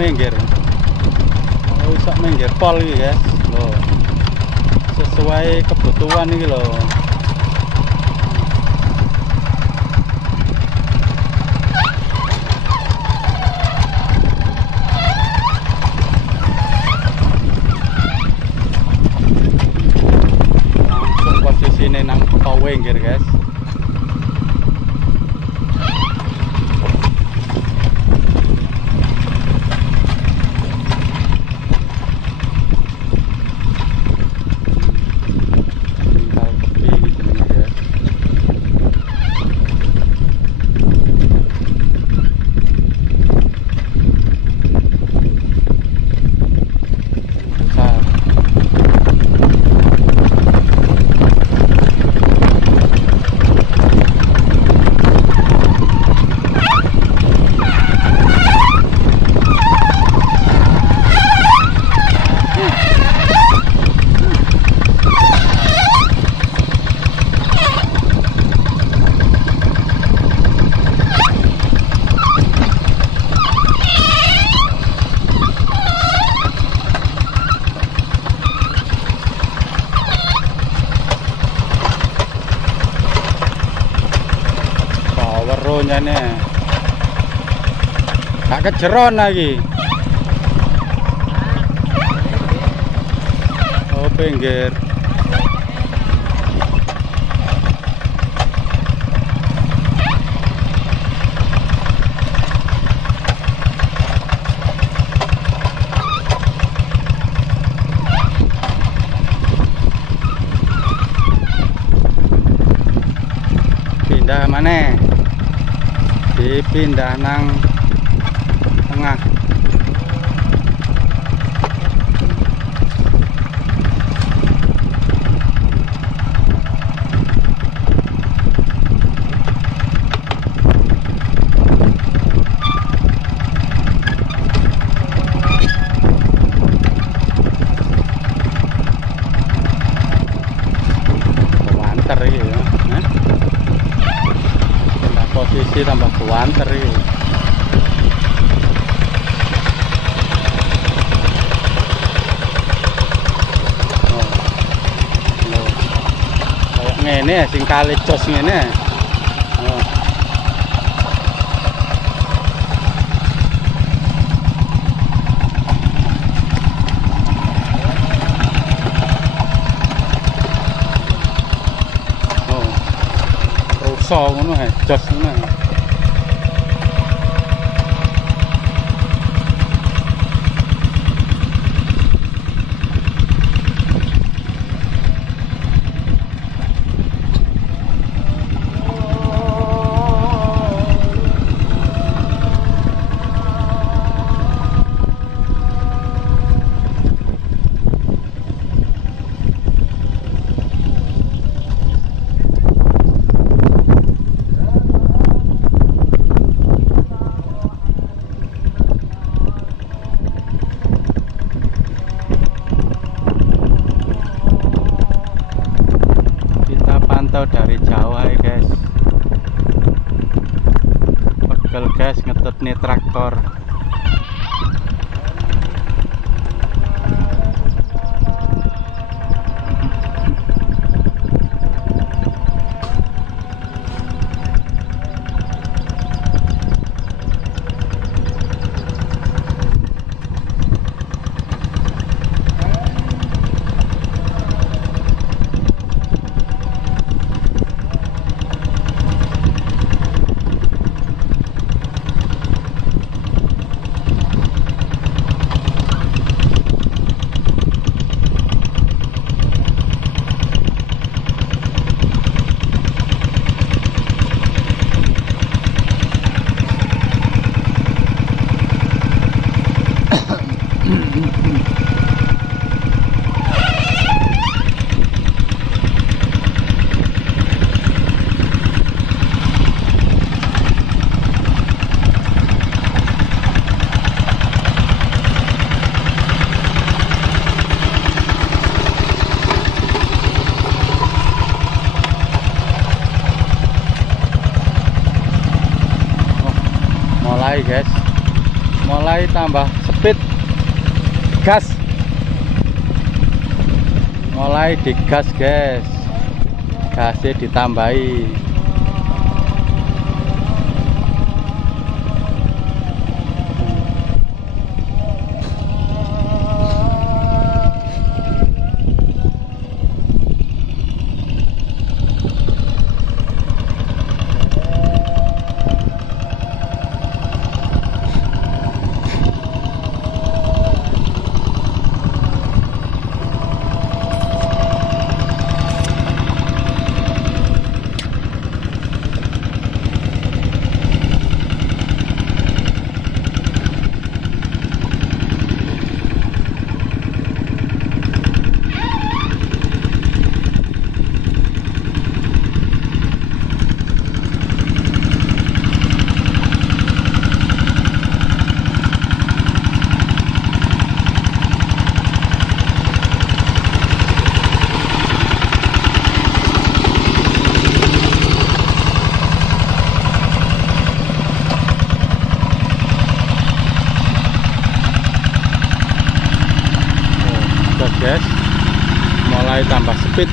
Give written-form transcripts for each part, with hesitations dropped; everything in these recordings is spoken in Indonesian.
minggir. Oh, sak minggir pol iki, guys. Loh. Sesuai kebutuhan iki lho. Langsung posisine nang Winggir, guys. Werunya gak kejeron lagi. Oh, pinggir. Pindah mana? Dipindah nang tengah. Wanter iki ya. Posisi tambah kewanter ini. Kayak ngene sing kali jos ngene. Rusak ngono jos ngono. Dari jauh ya guys, pegel guys ngetut nih traktor. mulai tambah speed gas, mulai digas guys, gasnya ditambahi. Guys, mulai tambah speed.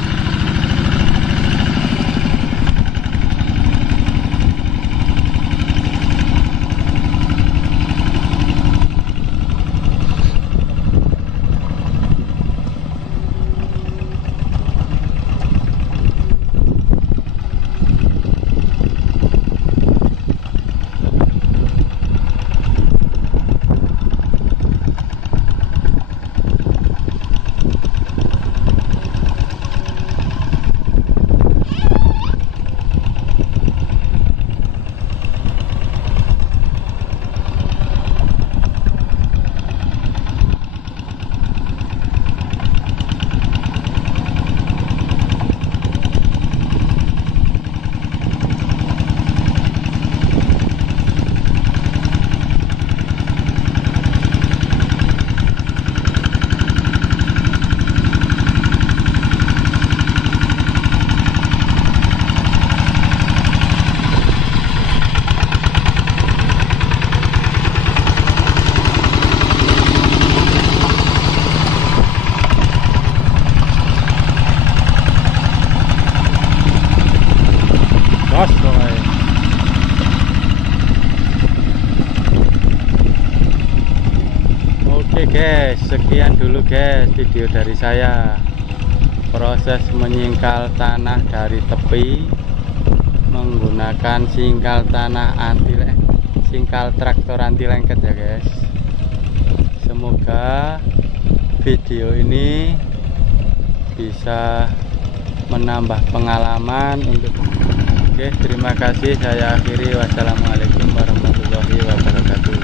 Gas mulai. Oke guys, sekian dulu guys video dari saya. Proses menyingkal tanah dari tepi menggunakan singkal tanah singkal traktor anti lengket ya guys. Semoga video ini bisa menambah pengalaman untuk. Oke, terima kasih. Saya akhiri. Wassalamualaikum warahmatullahi wabarakatuh.